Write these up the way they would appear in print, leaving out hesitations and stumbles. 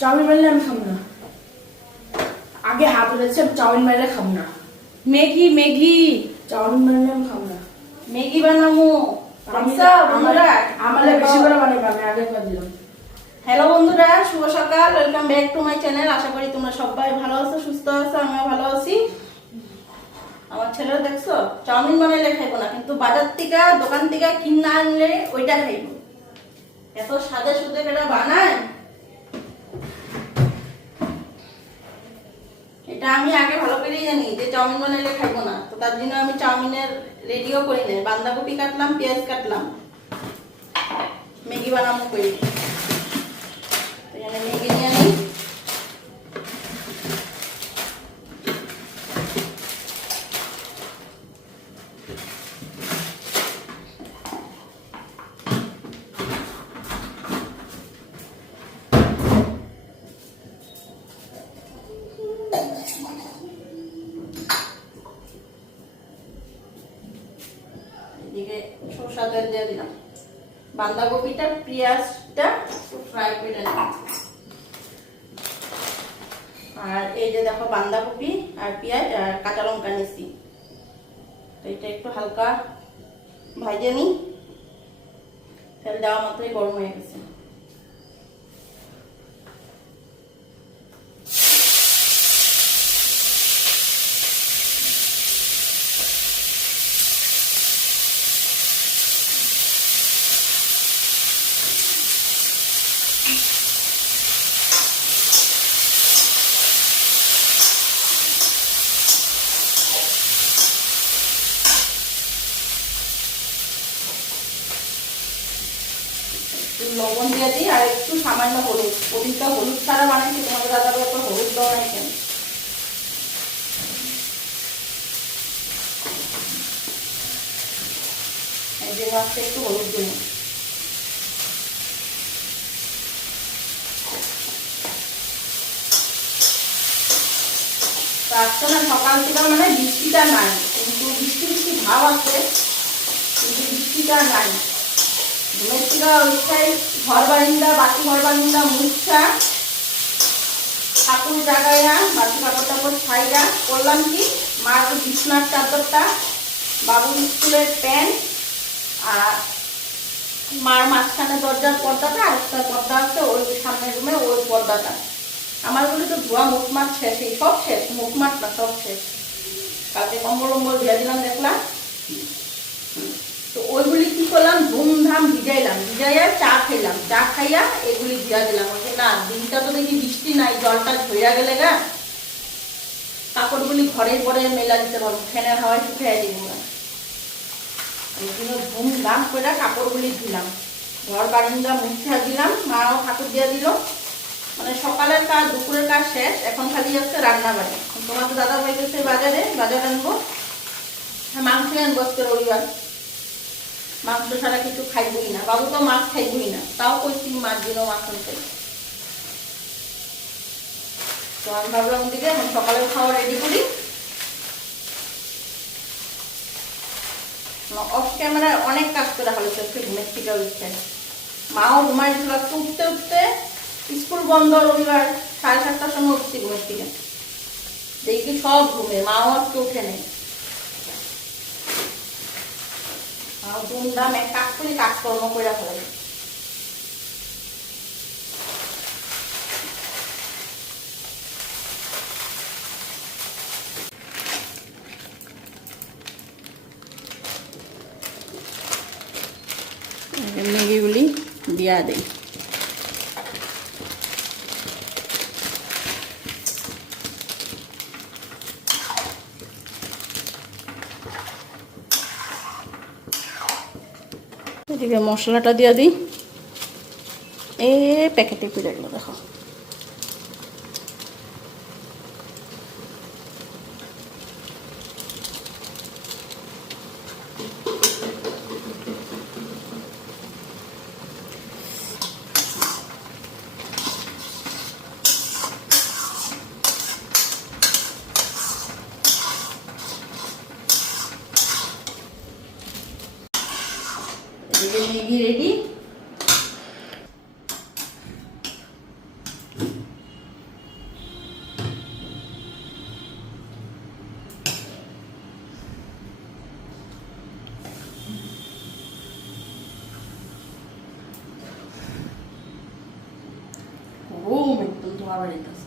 Chowmein মারলে আমি খাবো না। আগে হাত উঠেছে, চাউমিন মারলে খাবো না। ম্যাগি ম্যাগি চাউমিন মারলে আমি খাবো না। ম্যাগি বানামু। আমার বেশি করে বানাবো, আমি আগে করে দিলাম। হ্যালো বন্ধুরা, শুভ সকাল। Welcome back to my channel. আশা করি তোমরা সবাই ভালো আছো, সুস্থ আছো, আমিও ভালো আছি। আমার ছেলেরা দেখছো চাউমিন বানাইলে খাইবো না, কিন্তু বাজার থেকে দোকান থেকে কিনে আনলে ওইটা খাইবো। এত সাদে সুদে এটা বানায়, এটা আমি আগে ভালো করেই জানি যে চাউমিন বানাইলে খাইবো না। তো তার জন্য আমি চাউমিনের রেডিও করি নাই। বাঁধাকপি কাটলাম, পেঁয়াজ কাটলাম, ম্যাগি বানাবো করি। এখানে ম্যাগি নিয়ে নিই। এদিকে সরষা তেল দিয়ে দিলাম। বাঁধাকপিটা পেঁয়াজটা ফ্রাই করে নিলাম। আর এই যে দেখো বাঁধাকপি আর পেঁয়াজ আর কাঁচা লঙ্কা নিচ্ছি। তো এটা একটু হালকা ভাজে নিই। তেল দেওয়া মাত্রই গরম হয়ে গেছে। লবণ দিয়ে দিই আর একটু সামান্য হলুদ। প্রতিটা হলুদ ছাড়া বানাইছি, তোমাদের দাদা এত হলুদ দেওয়া নাই কেন। এই যে মাছটা একটু হলুদ দিন। আজকে না সকাল থেকে মানে বৃষ্টিটা নাই, কিন্তু বৃষ্টি বৃষ্টি ভাব আছে, কিন্তু বৃষ্টিটা নাই। ঘুমের থেকে ওইটাই ঘর বারিন্দা, বাকি ঘর বারিন্দা মুছা, ঠাকুর জাগাইয়া, বাকি কাপড় টাপড় ছাইয়া করলাম কি, মার বিছনার চাদরটা, বাবুর স্কুলের প্যান্ট, আর মার মাঝখানে দরজার পর্দাটা, আর একটা পর্দা আছে ওই সামনের রুমে, ওই পর্দাটা আমার বলে তো ধোয়া মুখমাট শেষ, এই সব শেষ, মুখমাট না সব শেষ। কালকে কম্বল টম্বল ধুয়ে দিলাম দেখলাম। তো ওইগুলি কি করলাম, ধুমধাম ভিজাইলাম, ভিজাইয়া চা খাইলাম, চা খাইয়া এগুলি ভিজা দিলাম। ওই না দিনটা তো দেখি বৃষ্টি নাই, জলটা ঝইয়া গেলে গা কাপড়গুলি ঘরে পরে মেলা দিতে পারবো, ফ্যানের হাওয়ায় শুকিয়ে দিব না। ওই জন্য ধুমধাম করে কাপড়গুলি ধুলাম, ঘর বারিন্দা মুছা দিলাম, মাও ঠাকুর দিয়ে দিল। মানে সকালের কাজ দুপুরের কাজ শেষ, এখন খালি আছে রান্না বাড়ি। তোমার তো দাদা হয়ে গেছে বাজারে, বাজার আনবো, মাংস আনবো আজকে রবিবার। মাংস ছাড়া কিছু খাইবই না, বাবু তো মাছ খাইবই না, তাও কইছি মাছ দিনও মাছ আনতে। তো আমি ভাবলাম দিকে এখন সকালের খাওয়া রেডি করি। অফ ক্যামেরায় অনেক কাজ করে হলেছে, একটু ঘুমের থেকে উঠছে। মাও ঘুমাইছিল, উঠতে উঠতে স্কুল বন্ধ রবিবার, 7:30টার সময় উঠছি ঘুমের থেকে। দেখি সব ঘুমে, মাও আজকে উঠে নেই। ধুমধাম এক কাজ করে কাজকর্ম করে ফেলে। ম্যাগিগুলি দিয়া দেই। এদিকে মশলাটা দিয়ে দিই। প্যাকেটে করে গেলো দেখো। Maggi ready. ধোয়া বেরোতেছে।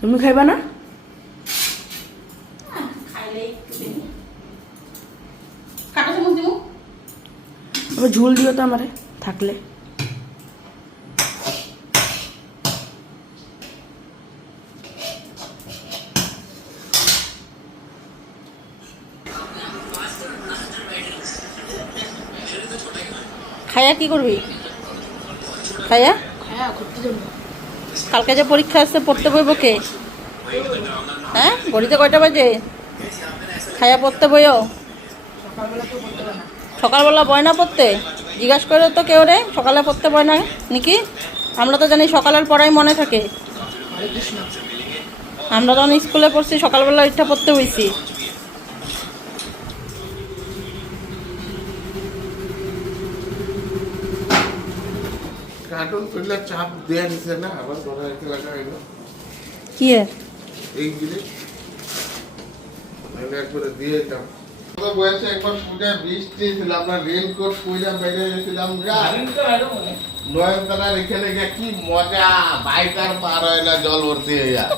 তুমি খাইবা না? খাইলে একটু দিবি। কাটা চামচ দিব। আবার ঝোল দিও তো আমারে থাকলে। খাইয়া কি করবি? খাইয়া হ্যাঁ, ঘুরতে যাবো। কালকে যে পরীক্ষা আসছে পড়তে বইব কে? হ্যাঁ, ঘড়িতে কয়টা বাজে? খাইয়া পড়তে বইও? সকালবেলা তো করতে পারে না। সকালবেলা বয় না পড়তে? জিজ্ঞাসা করে তো কেউ রে সকালে পড়তে বয় না নাকি? আমরা তো জানি সকালের পড়াই মনে থাকে। হরে কৃষ্ণ। আমরা যখন স্কুলে পড়ছি সকালবেলা ইচ্ছা পড়তে বইছি। কার্টুন করলে চাপ দেয়া নিছে না আবার বড় একটা লাগা হইলো কি এর? এই জিনিস আমি একবার দিয়ে দিতাম বয়সে একবার পূজা বৃষ্টি ছিল আমরা রেনকোট পূজা বেরিয়ে গেছিলাম নয়নতলার এখানে গিয়ে কি মজা বাইকার পার হয় না জল ভর্তি হয়ে যায়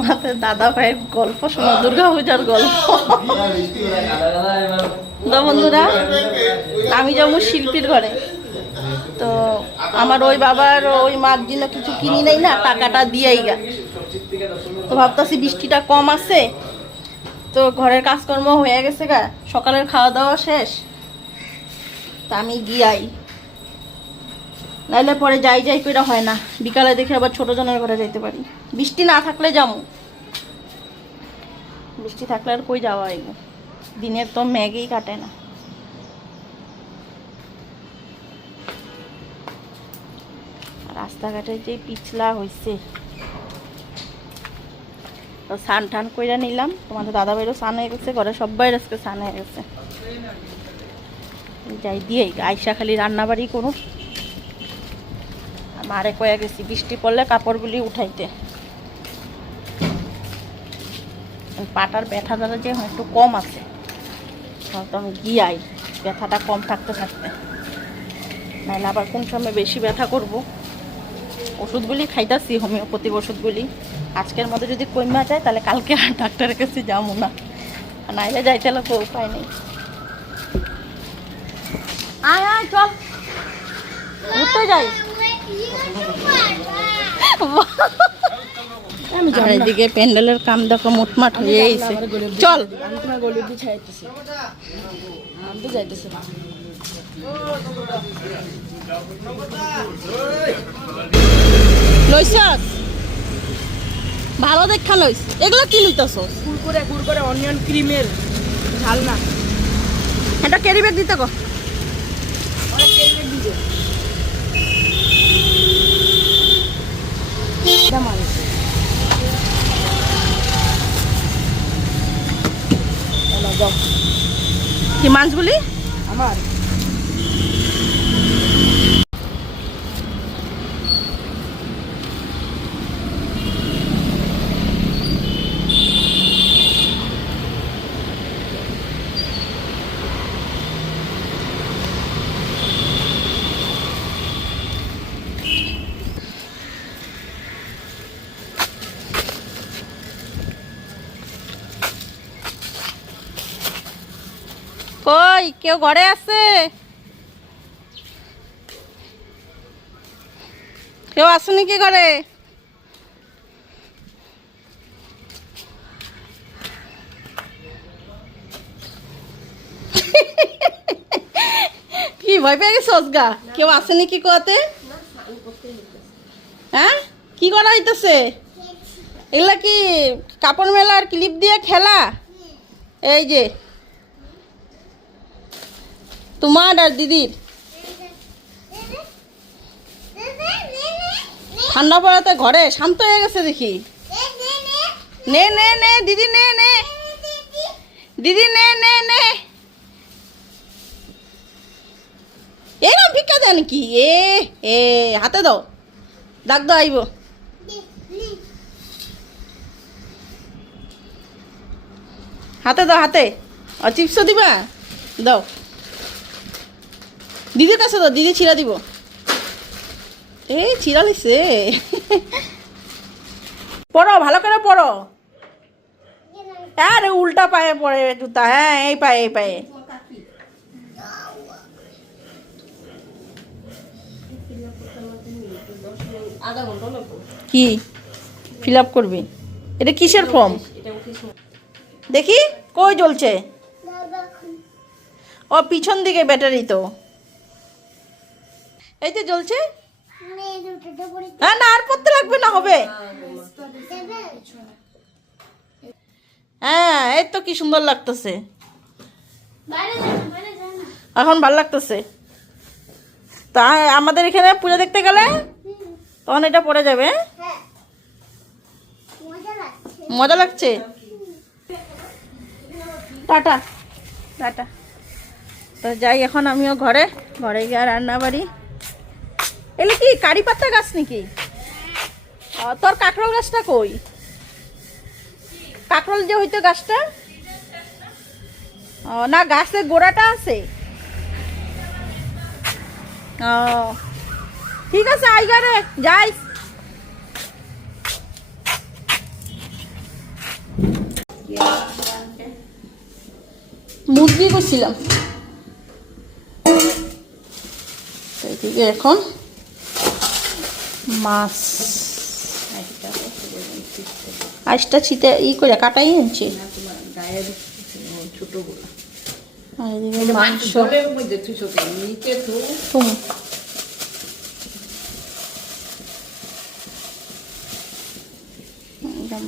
আমাদের দাদা ভাইয়ের গল্প শোনা, দুর্গা পূজার গল্প। তো বন্ধুরা, আমি যেমন শিল্পীর ঘরে, তো আমার ওই বাবার ওই মার জন্য কিছু কিনি নাই না, টাকাটা দিয়েই গা। তো ভাবতেছি বৃষ্টিটা কম আছে, তো ঘরের কাজকর্ম হয়ে গেছে গা, সকালের খাওয়া দাওয়া শেষ, তা আমি গিয়াই, নাইলে পরে যাই যাই করে হয় না, বিকালে দেখে আবার ছোট জনের ঘরে যাইতে পারি। বৃষ্টি না থাকলে যাবো, বৃষ্টি থাকলে আর কই যাওয়া হইব, দিনের তো ম্যাগেই কাটে না। রাস্তাঘাটে যে পিছলা হয়েছে, তো স্নান টান কইরা নিলাম। তোমাদের দাদা ভাইরও স্নান হয়ে গেছে, ঘরে সবাই আজকে স্নান হয়ে গেছে। যাই দিয়ে আইসা খালি রান্না বাড়ি করুক, মারে কয়ে গেছি বৃষ্টি পড়লে কাপড়গুলি উঠাইতে। পাটার ব্যথা দ্বারা যে একটু কম আছে, তো আমি গিয়াই ব্যথাটা কম থাকতে থাকতে, নাহলে আবার কোন সময় বেশি ব্যথা করব। ওষুধগুলি খাইতাছি, হোমিওপ্যাথিক ওষুধগুলি। আজকের মধ্যে যদি কমা যায় তাহলে কালকে আর ডাক্তারের কাছে যাবো না, নাইলে যাইতে হলে তো উপায় নেই। আয় আয় চল ঘুরতে যাই। আর এদিকে প্যান্ডেলের কাম দেখো মোটমাট হয়ে গেছে। চল আমি তোমার গলির দিয়ে ছাইতেছি, আমি তো যাইতেছি না। লইছস ভালো দেখা লইস, এগুলো কি লইতাছস? কুরকুরে অনিয়ন ক্রিমের ঝাল না, এটা ক্যারি ব্যাগ দিতে কো। অনেক কেক দিবে দাম আছে। দাও কি মাছগুলি আমার কই কেউ ঘরে আছে? কেউ আছে নাকি ঘরে? কি ভয় পেয়ে গেছস গা? কেউ আছে নাকি কোয়াতে? হ্যাঁ কি করা হইতেছে? এগুলা কি কাপড় মেলার ক্লিপ দিয়ে খেলা? এই যে তোমার আর দিদির ঠান্ডা পড়াতে ঘরে শান্ত হয়ে গেছে দেখি। নে নে নে দিদি নে নে দিদি নে নে নে দেন কি এ এ হাতে দাও ডাক দাও আইব হাতে দাও হাতে চিপসও দিবা দাও দিদির কাছে দাও দিদি ছিঁড়া দিব এই ছিঁড়া দিছে পড়ো ভালো করে পড়ো আরে উল্টা পায়ে পড়ে জুতা হ্যাঁ এই পায়ে এই পায়ে কি ফিল আপ করবি এটা কিসের ফর্ম দেখি কই জ্বলছে ও পিছন দিকে ব্যাটারি তো এই যে জ্বলছে হ্যাঁ না আর পড়তে লাগবে না হবে হ্যাঁ এই তো কি সুন্দর লাগতেছে এখন ভাল লাগতেছে তা আমাদের এখানে পূজা দেখতে গেলে তখন এটা পড়ে যাবে মজা লাগছে টাটা টাটা তো যাই এখন আমিও ঘরে ঘরে গিয়ে রান্না বাড়ি এলে কি কারি পাতা গাছ নাকি তোর কাঁকরোল গাছটা কই কাঁকরোল যে হইতো গাছটা ও না গাছের গোড়াটা আছে ও ঠিক আছে আইগারে যাই মুরগি করছিলাম এইদিকে এখন মাছ আইসটা ছিটে করে কাটাই আনছি আর এদিকে মাংস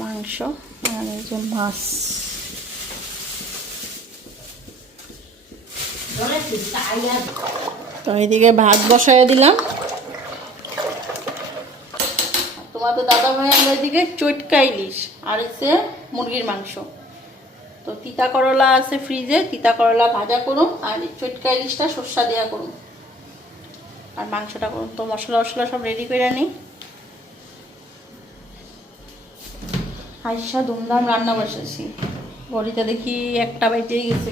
মাংস আর এই যে মাছ তো এইদিকে ভাত বসায় দিলাম তোমাদের দাদা ভাই আমরা এদিকে চটকা ইলিশ আর এসে মুরগির মাংস তো তিতা করলা আছে ফ্রিজে তিতা করলা ভাজা করুন আর চটকা ইলিশটা সর্ষা দেওয়া করুন আর মাংসটা করুন তো মশলা টশলা সব রেডি করে নিই হাইসা ধুমধাম রান্না বসেছি ঘড়িতে দেখি 1টা বেজেই গেছে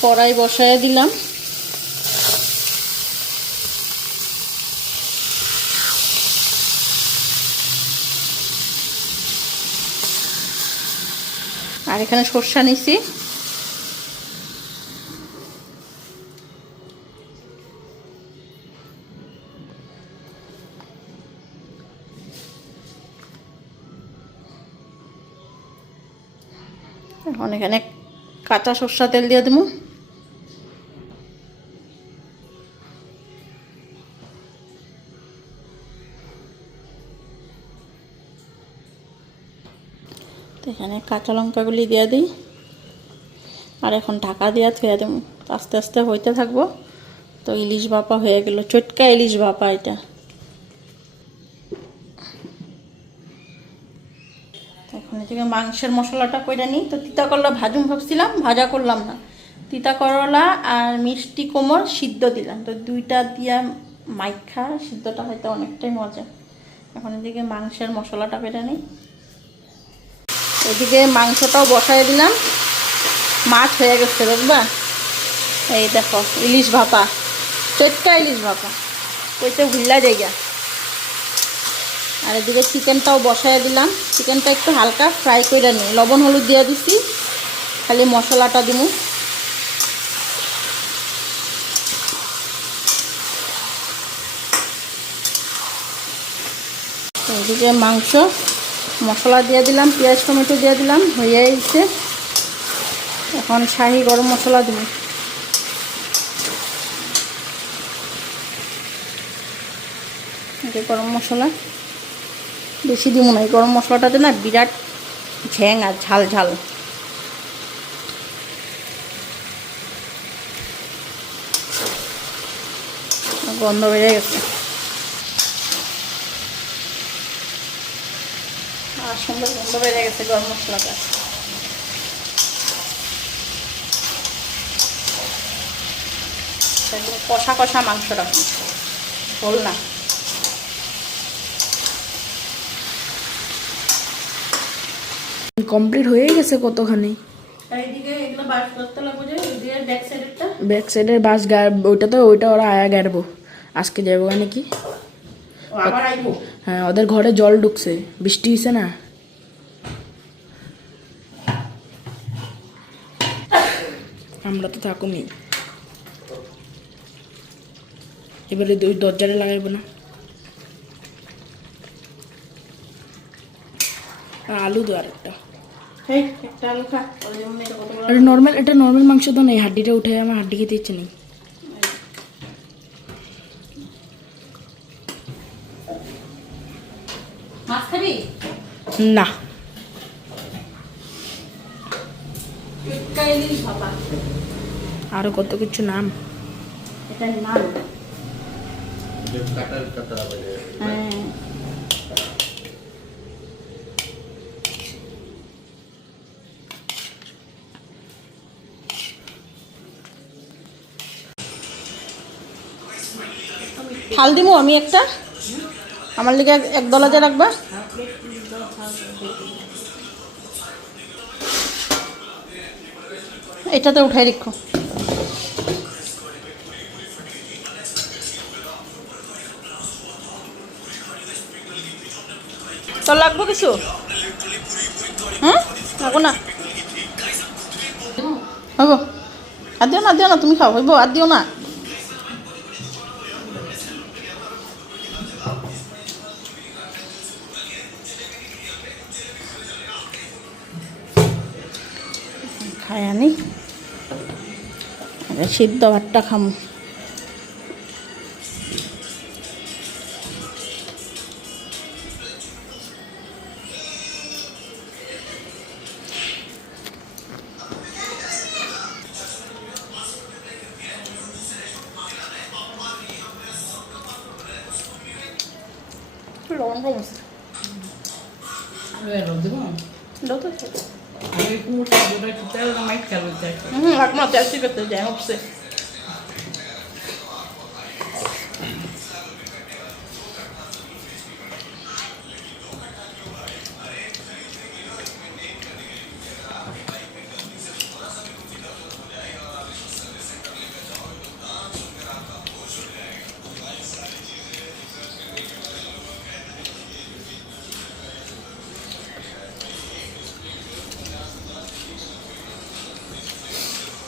কড়াই বসায় দিলাম আর এখানে সরষা নিছি এখন এখানে কাঁচা সরষা তেল দিয়ে দেবো এখানে কাঁচা লঙ্কাগুলি দিয়ে দিই আর এখন ঢাকা দিয়ে থুয়ে দেবো আস্তে আস্তে হইতে থাকবো তো ইলিশ ভাপা হয়ে গেল চটকা ইলিশ ভাপা এটা এখন এদিকে মাংসের মশলাটা কইরা নিই তো তিতা করলা ভাজুম ভাবছিলাম ভাজা করলাম না তিতা করলা আর মিষ্টি কোমর সিদ্ধ দিলাম তো দুইটা দিয়া মাইখা সিদ্ধটা হয়তো অনেকটাই মজা এখন এদিকে মাংসের মশলাটা কইরা নিই এদিকে মাংসটাও বসায় দিলাম মাছ হয়ে গেছে দেখবা এই দেখো ইলিশ ভাপা চটকা ইলিশ ভাপা কইতে ভুলা জায়গা আর এদিকে চিকেনটাও বসায় দিলাম চিকেনটা একটু হালকা ফ্রাই করে নিই লবণ হলুদ দিয়ে দিছি খালি মশলাটা দিব এদিকে মাংস মশলা দিয়ে দিলাম পেঁয়াজ টমেটো দিয়ে দিলাম হয়ে গেছে এখন শাহি গরম মশলা দিব গরম মশলা বেশি দিব না এই গরম মশলাটাতে না বিরাট ঝ্যাং আর ঝাল ঝাল গন্ধ বেড়ে গেছে আর সুন্দর সুন্দর বেড়ে গেছে গরম মশলাটা। একদম কষা কষা মাংস রাখুন, বল না। কমপ্লিট হয়ে গেছে কতখানি। এইদিকে এগুলো বাস করতে লাগবে, যে ওইদিকে ব্যাক সাইডেরটা। ব্যাক সাইডের বাস ওইটা ওরা আয়া গাড়বো আজকে যাবো নাকি। আবার আইবো। হ্যাঁ, ওদের ঘরে জল ঢুকছে, বৃষ্টি হয়েছে না। আমরা তো থাকুমি, এবারে ওই দরজাটা লাগাইবো না। আলু দো আরেকটা। এই একটা আলু খা, ওই যেমন এটা কত বড়। এটা নর্মাল মাংস তো নেই, হাড্ডিটা উঠে আমার হাড্ডি খেতে ইচ্ছে নেই। মাছ খাবি? না, কাইলি বাবা, আরো কত কিছু নাম। এটা নাম। কাটার কাটা বাইরে হ্যাঁ, থাল দিমু আমি একটা, আমার লিগে এক দলাজে রাখবা। এটাতে উঠাই রেখো। তোর লাগবো কিছু? হ্যাঁ, লাগবো না, হইব। আর দিও না তুমি খাও, হইব আর দিও না। খাই আনি, সিদ্ধ ভাতটা খামু। লবণ কম আছে। লাগবো না, তেল ঠিক আছে, যাই হচ্ছে।